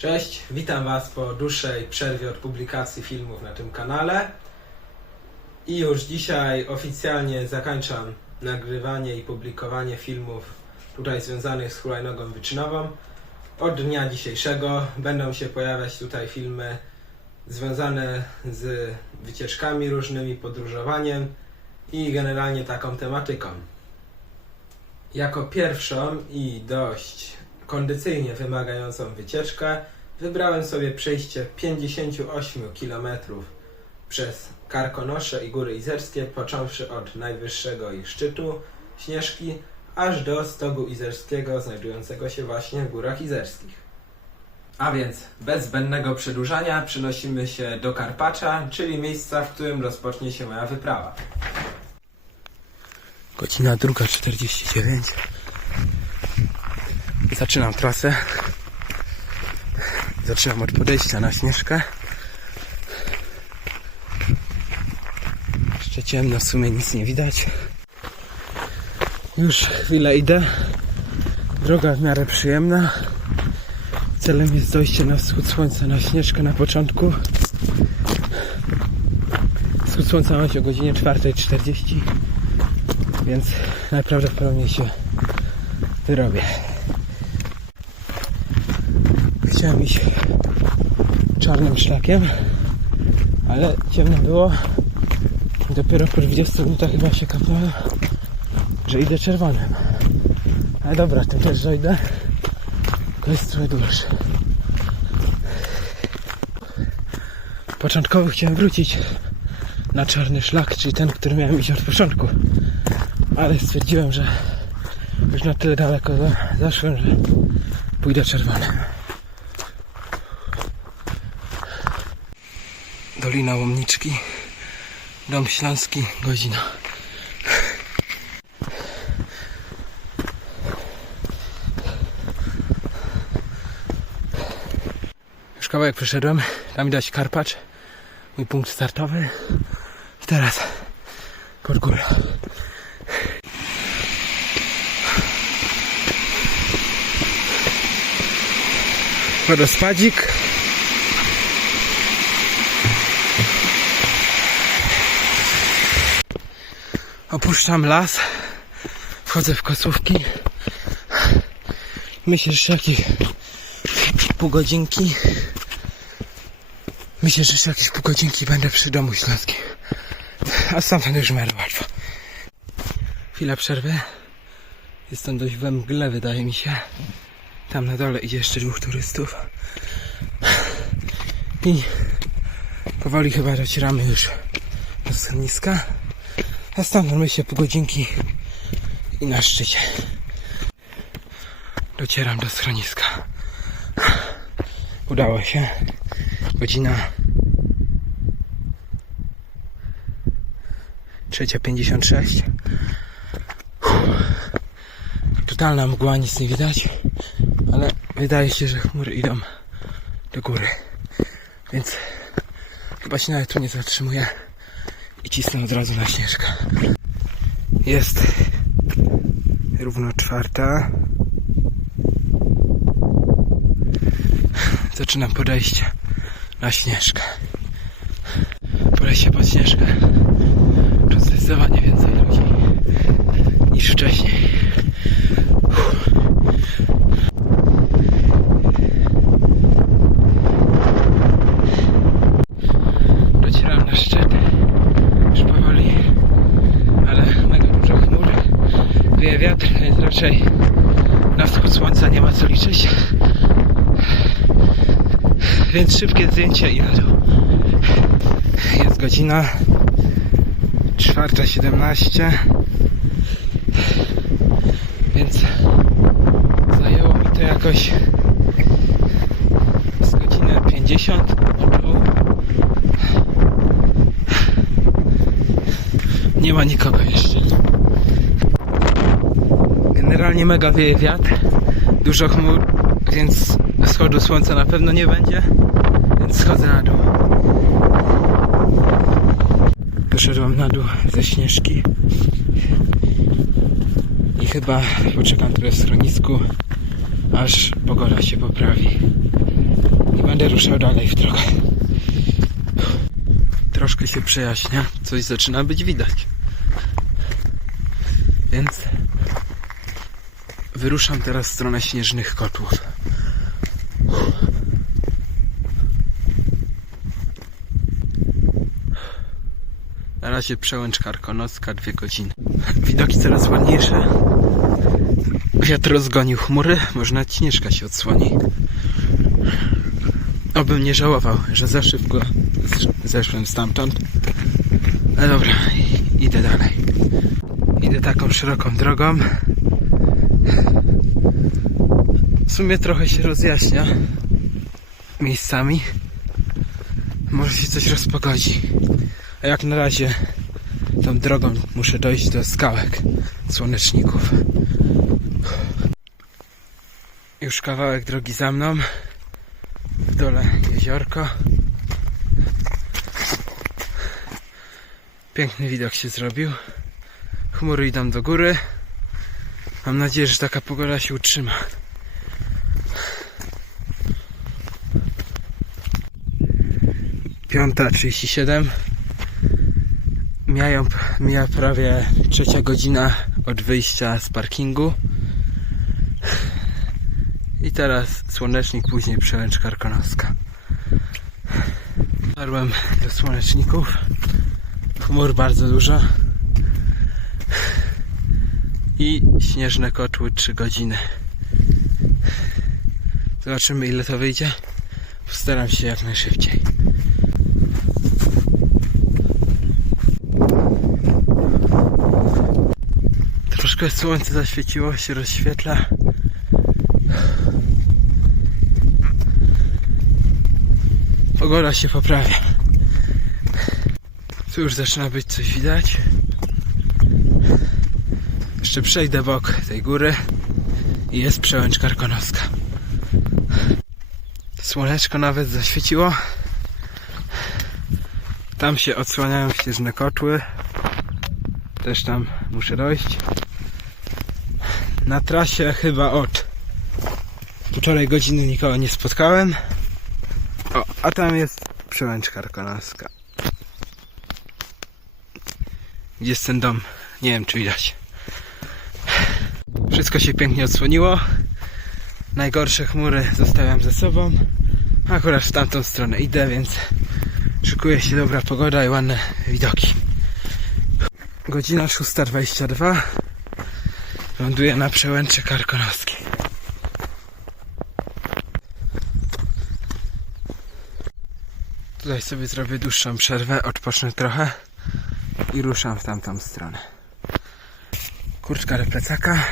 Cześć, witam Was po dłuższej przerwie od publikacji filmów na tym kanale. I już dzisiaj oficjalnie zakończam nagrywanie i publikowanie filmów tutaj związanych z hulajnogą wyczynową. Od dnia dzisiejszego będą się pojawiać tutaj filmy związane z wycieczkami różnymi, podróżowaniem i generalnie taką tematyką. Jako pierwszą i dość kondycyjnie wymagającą wycieczkę wybrałem sobie przejście 58 km przez Karkonosze i Góry Izerskie, począwszy od najwyższego ich szczytu Śnieżki, aż do stogu izerskiego znajdującego się właśnie w Górach Izerskich. A więc bez zbędnego przedłużania przenosimy się do Karpacza, czyli miejsca, w którym rozpocznie się moja wyprawa. Godzina druga 49. Zaczynam trasę. Zaczynam od podejścia na Śnieżkę. Jeszcze ciemno, w sumie nic nie widać. Już chwilę idę. Droga w miarę przyjemna. Celem jest dojście na wschód słońca na Śnieżkę na początku. Wschód słońca ma się o godzinie 4.40, więc najprawdopodobniej się wyrobię. Chciałem iść czarnym szlakiem, ale ciemno było. Dopiero po 20 minutach chyba się kapnąłem, że idę czerwonym. Ale dobra, tym też dojdę. To jest trochę dłuższe. Początkowo chciałem wrócić na czarny szlak, czyli ten, który miałem iść od początku. Ale stwierdziłem, że już na tyle daleko za- zaszłem, że pójdę czerwonym. Dolina Łomniczki, Dom Śląski, godzina. Już kawałek przeszedłem, tam widać Karpacz, mój punkt startowy. I teraz pod górę. Wodospadzik. Opuszczam las. Wchodzę w kosówki. Myślę, że jakieś pół godzinki. Myślę, że jakieś pół godzinki będę przy domu śląskim. A stamtąd już miarę łatwo. Chwila przerwy. Jest tam dość we mgle, wydaje mi się. Tam na dole idzie jeszcze dwóch turystów. I powoli chyba docieramy już do schroniska. Stamtąd myślę pół godzinki i na szczycie. Docieram do schroniska. Udało się. Godzina trzecia pięćdziesiąt sześć. Totalna mgła, nic nie widać, ale wydaje się, że chmury idą do góry. Więc chyba się nawet tu nie zatrzymuję i cisnę od razu na śnieżkę. Jest równo czwarta. Zaczynam podejście na śnieżkę. Podejście pod śnieżkę. To zdecydowanie więcej ludzi niż wcześniej. Docieram na szczyt. Już powoli, ale mega dużo chmur. Wieje wiatr, więc raczej na wschód słońca nie ma co liczyć. Więc szybkie zdjęcie i na. Jest godzina 4.17 Więc zajęło mi to jakoś z godzinę 50 od dołu. Nie ma nikogo jeszcze. Generalnie mega wieje wiatr, dużo chmur, więc wschodu słońca na pewno nie będzie, więc schodzę na dół. Doszedłem na dół ze śnieżki i chyba poczekam trochę w schronisku, aż pogoda się poprawi. będę ruszał dalej w drogę. Troszkę się przejaśnia, coś zaczyna być widać. Więc wyruszam teraz w stronę śnieżnych kotłów. Na razie przełęcz Karkonoska, dwie godziny. Widoki coraz ładniejsze. Wiatr rozgonił chmury, może nawet śnieżka się odsłoni. Obym nie żałował, że za szybko zeszłem stamtąd. No dobra, idę dalej. Idę taką szeroką drogą. W sumie trochę się rozjaśnia miejscami. Może się coś rozpogodzi. A jak na razie tą drogą muszę dojść do skałek słoneczników. Już kawałek drogi za mną. W dole jeziorko. Piękny widok się zrobił. Chmury idą do góry. Mam nadzieję, że taka pogoda się utrzyma. Piąta trzydzieści siedem. Mijają, mija prawie trzecia godzina od wyjścia z parkingu. I teraz słonecznik, później przełęcz Karkonoska. Dotarłem do słoneczników. Chmur bardzo dużo. I śnieżne kotły 3 godziny. Zobaczymy ile to wyjdzie. Postaram się jak najszybciej. Troszkę słońce zaświeciło, się rozświetla. Pogoda się poprawia. Tu już zaczyna być coś widać. Jeszcze przejdę bok tej góry i jest przełęcz Karkonoska. Słoneczko nawet zaświeciło. Tam się odsłaniają śnieżne kotły. Też tam muszę dojść. Na trasie chyba od półtorej godziny nikogo nie spotkałem. O, a tam jest przełęcz Karkonoska. Gdzie jest ten dom? Nie wiem, czy widać. Wszystko się pięknie odsłoniło. Najgorsze chmury zostawiam za sobą. Akurat w tamtą stronę idę, więc szykuje się dobra pogoda i ładne widoki. Godzina 6.22. Ląduję na przełęczy Karkonoskiej. Tutaj sobie zrobię dłuższą przerwę, odpocznę trochę i ruszam w tamtą stronę. Kurczka do plecaka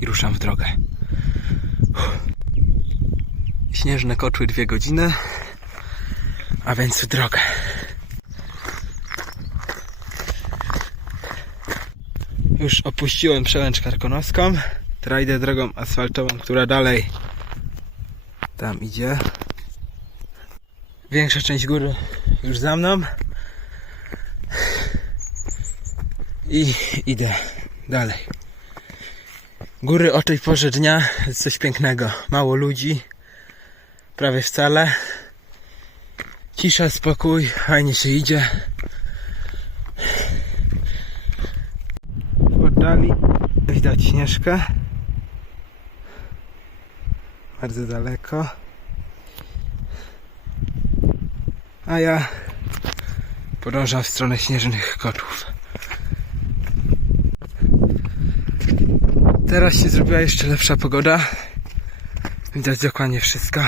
i ruszam w drogę. Śnieżne kotły dwie godziny, a więc w drogę. Już opuściłem przełęcz karkonoską. Teraz idę drogą asfaltową, która dalej tam idzie. Większa część góry już za mną. I idę dalej. Góry o tej porze dnia coś pięknego. Mało ludzi, prawie wcale. Cisza, spokój, fajnie się idzie. W oddali widać śnieżkę. Bardzo daleko. A ja podążam w stronę śnieżnych kotłów. Teraz się zrobiła jeszcze lepsza pogoda. Widać dokładnie wszystko.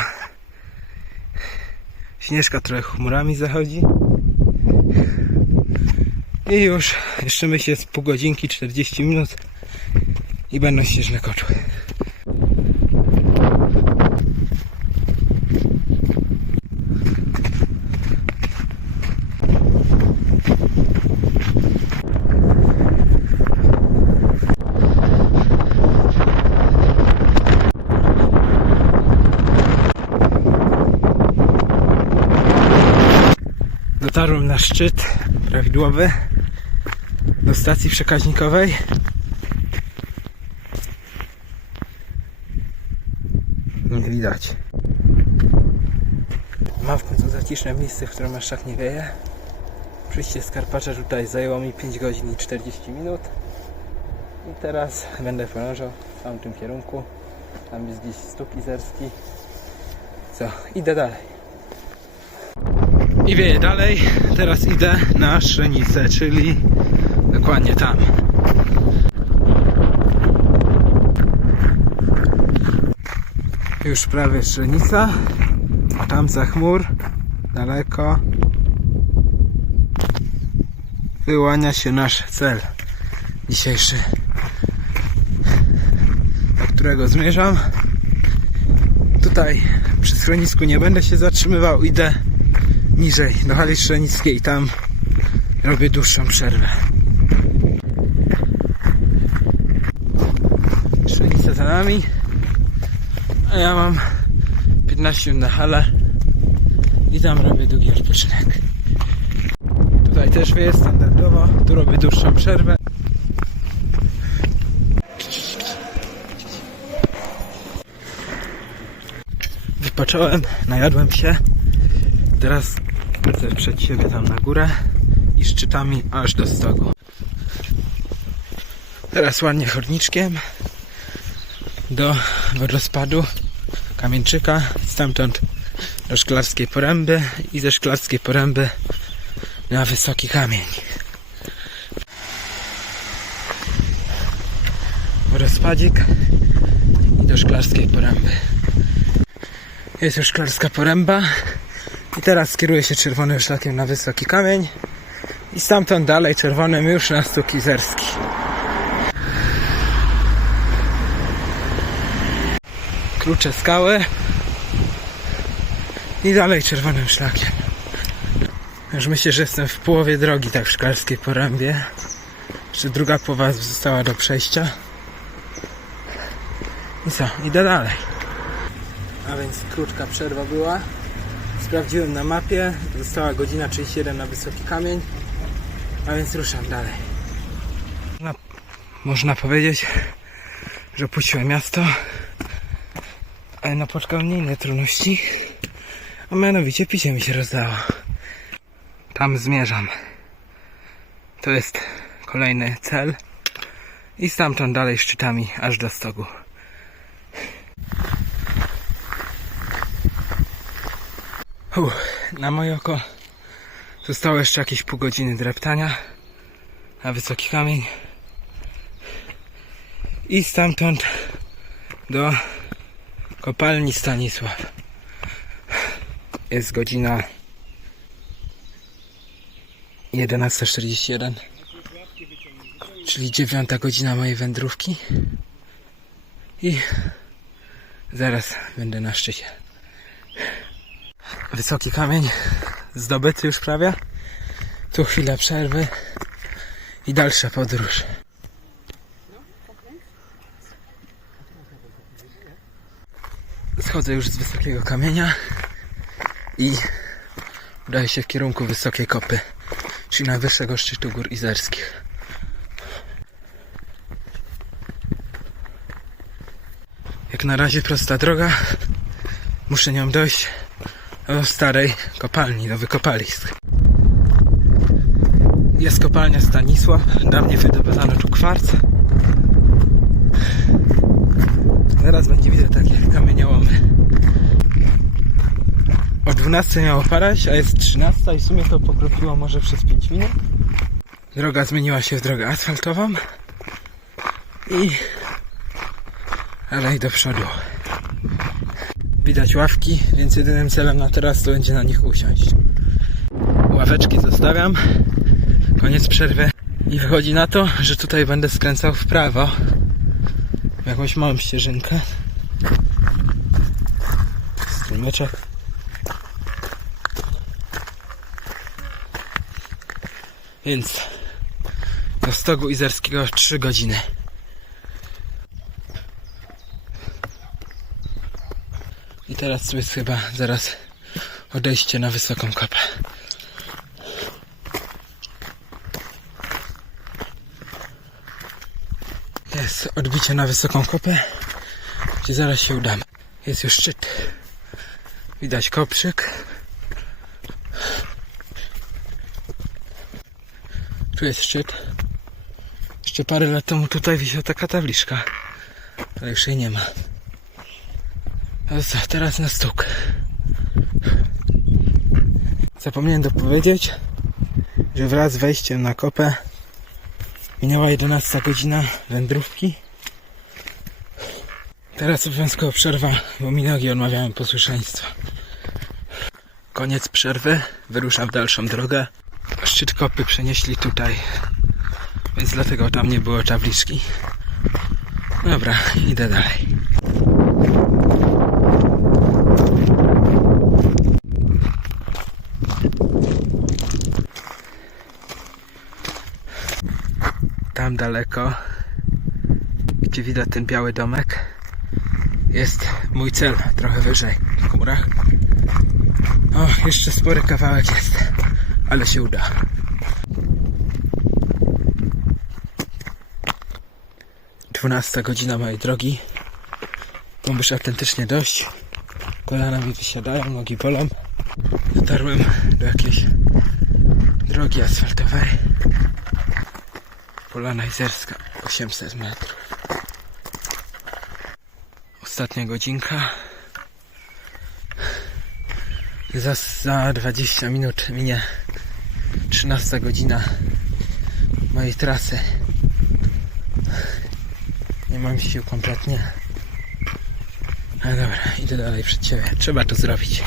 Śnieżka trochę chmurami zachodzi. I już jeszcze myślę z pół godzinki, 40 minut i będą śnieżne kotły. Dotarłem na szczyt prawidłowy do stacji przekaźnikowej. Nie widać. Mam w końcu zaciszne miejsce, w którym aż tak nie wieje. Przyjście z Karpacza tutaj zajęło mi 5 godzin i 40 minut. I teraz będę podążał w tamtym kierunku. Tam jest gdzieś stóp izerski. Co? Idę dalej. I wieje dalej. Teraz idę na Szrenicę, czyli dokładnie tam. Już prawie Szrenica. A tam za chmur, daleko, wyłania się nasz cel dzisiejszy, do którego zmierzam. Tutaj przy schronisku nie będę się zatrzymywał, idę niżej do hali szrenickiej, tam robię dłuższą przerwę. Szrenica za nami, a ja mam 15 minut na halę i tam robię długi odpoczynek. Tutaj też wieje standardowo, tu robię dłuższą przerwę. Wypocząłem, najadłem się. Teraz lecę przed siebie tam na górę i szczytami aż do stogu. Teraz ładnie chodniczkiem do wodospadu Kamieńczyka, stamtąd do Szklarskiej Poręby i ze Szklarskiej Poręby na Wysoki Kamień. Rozpadzik i do Szklarskiej Poręby. Jest już Szklarska Poręba i teraz skieruję się czerwonym szlakiem na Wysoki Kamień i stamtąd dalej czerwonym już na Stóg Izerski. Krucze skały i dalej czerwonym szlakiem. Już myślę, że jestem w połowie drogi tak w Szklarskiej Porębie. Jeszcze druga połowa została do przejścia. I co? Idę dalej. A więc krótka przerwa była. Sprawdziłem na mapie. Została godzina 31 na Wysoki Kamień. A więc ruszam dalej. Można, można powiedzieć, że opuściłem miasto. Ale napotkał mnie inne trudności. A mianowicie picie mi się rozdało. Tam zmierzam. To jest kolejny cel. I stamtąd dalej szczytami aż do stogu. Uff, na moje oko zostało jeszcze jakieś pół godziny dreptania na wysoki kamień. I stamtąd do kopalni Stanisław. Jest godzina 11.41 czyli dziewiąta godzina mojej wędrówki i zaraz będę na szczycie. Wysoki kamień zdobyty już prawie. Tu chwila przerwy i dalsza podróż. Schodzę już z wysokiego kamienia i udaję się w kierunku Wysokiej Kopy, czyli najwyższego szczytu gór izerskich. Jak na razie prosta droga. Muszę nią dojść do starej kopalni, do wykopalisk. Jest kopalnia Stanisław. Dawniej wydobywano tu kwarc. Zaraz będzie widzę takie kamieniołomy. O 12 miało parać, a jest 13 i w sumie to pokropiło może przez 5 minut. Droga zmieniła się w drogę asfaltową i dalej do przodu. Widać ławki, więc jedynym celem na teraz to będzie na nich usiąść. Ławeczki zostawiam. Koniec przerwy. I wychodzi na to, że tutaj będę skręcał w prawo. W jakąś małą ścieżynkę. Strumyczek. Więc do stogu izerskiego 3 godziny. I teraz sobie chyba zaraz odejście na wysoką kapę. Jest odbicie na wysoką kopę, gdzie zaraz się udam. Jest już szczyt. Widać koprzyk. Tu jest szczyt. Jeszcze parę lat temu tutaj wisiała taka tabliczka, ale już jej nie ma. Teraz na stuk. Zapomniałem dopowiedzieć, że wraz z wejściem na kopę minęła 11 godzina wędrówki. Teraz obowiązkowo przerwa, bo mi nogi odmawiają posłuszeństwa. Koniec przerwy, wyruszam w dalszą drogę. Szczyt kopy przenieśli tutaj, więc dlatego tam nie było tabliczki. Dobra, idę dalej. Tam daleko, gdzie widać ten biały domek, jest mój cel, trochę wyżej w chmurach. O, jeszcze spory kawałek jest, ale się uda. Dwunasta godzina mojej drogi. Bomby już autentycznie dość. Kolana mi wysiadają, nogi bolą. Dotarłem do jakiejś drogi asfaltowej. Polana Izerska, 800 metrów. Ostatnia godzinka. Za, za 20 minut minie 13 godzina mojej trasy. Nie mam sił kompletnie. Ale dobra, idę dalej przed siebie. Trzeba to zrobić.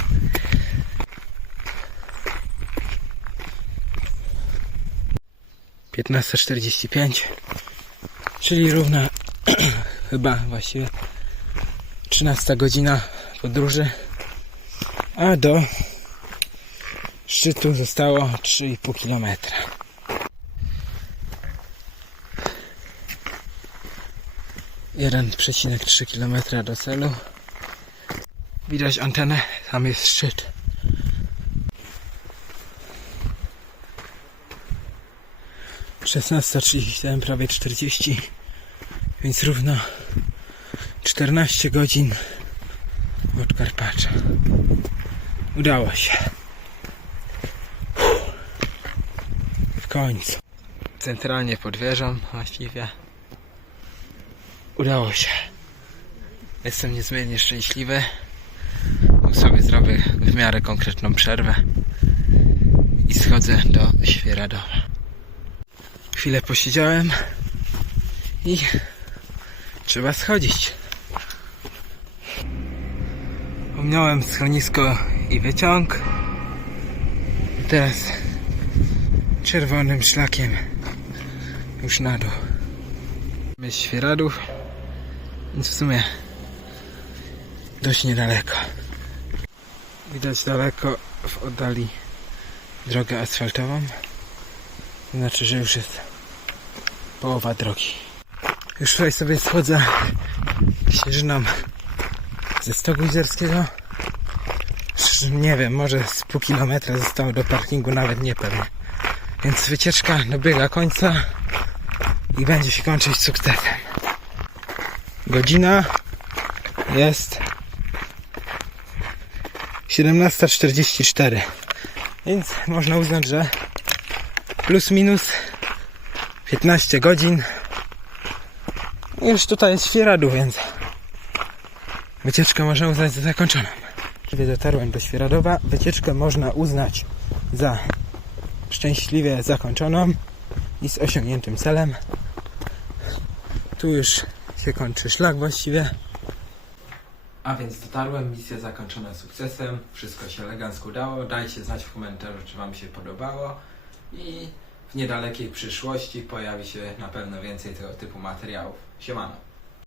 Piętnasta czterdzieści pięć, czyli równa chyba właściwie 13 godzina podróży, a do szczytu zostało 3,5 kilometra. Jeden przecinek trzy kilometra do celu. Widać antenę, tam jest szczyt. Szesnasta trzydzieści, prawie 40, więc równo 14 godzin od Karpacza. Udało się. W końcu. Centralnie pod wieżą właściwie. Udało się. Jestem niezmiernie szczęśliwy. Sobie zrobię w miarę konkretną przerwę. I schodzę do Świeradowa. Chwilę posiedziałem i trzeba schodzić. Ominąłem schronisko i wyciąg. Teraz czerwonym szlakiem już na dół. Jest Świeradów, więc w sumie dość niedaleko. Widać daleko w oddali drogę asfaltową. To znaczy, że już jest połowa drogi. Już tutaj sobie schodzę Sierzyną ze stogu izerskiego. Nie wiem, może z pół kilometra zostało do parkingu, nawet nie pewnie. Więc wycieczka dobiega końca i będzie się kończyć sukcesem. Godzina jest 17.44 więc można uznać, że plus minus 15 godzin już tutaj jest Świeradu, więc wycieczkę można uznać za zakończoną. Kiedy dotarłem do Świeradowa, wycieczkę można uznać za szczęśliwie zakończoną i z osiągniętym celem. Tu już się kończy szlak właściwie. A więc dotarłem, misja zakończona sukcesem, wszystko się elegancko udało. Dajcie znać w komentarzu, czy Wam się podobało i w niedalekiej przyszłości pojawi się na pewno więcej tego typu materiałów. Siemano.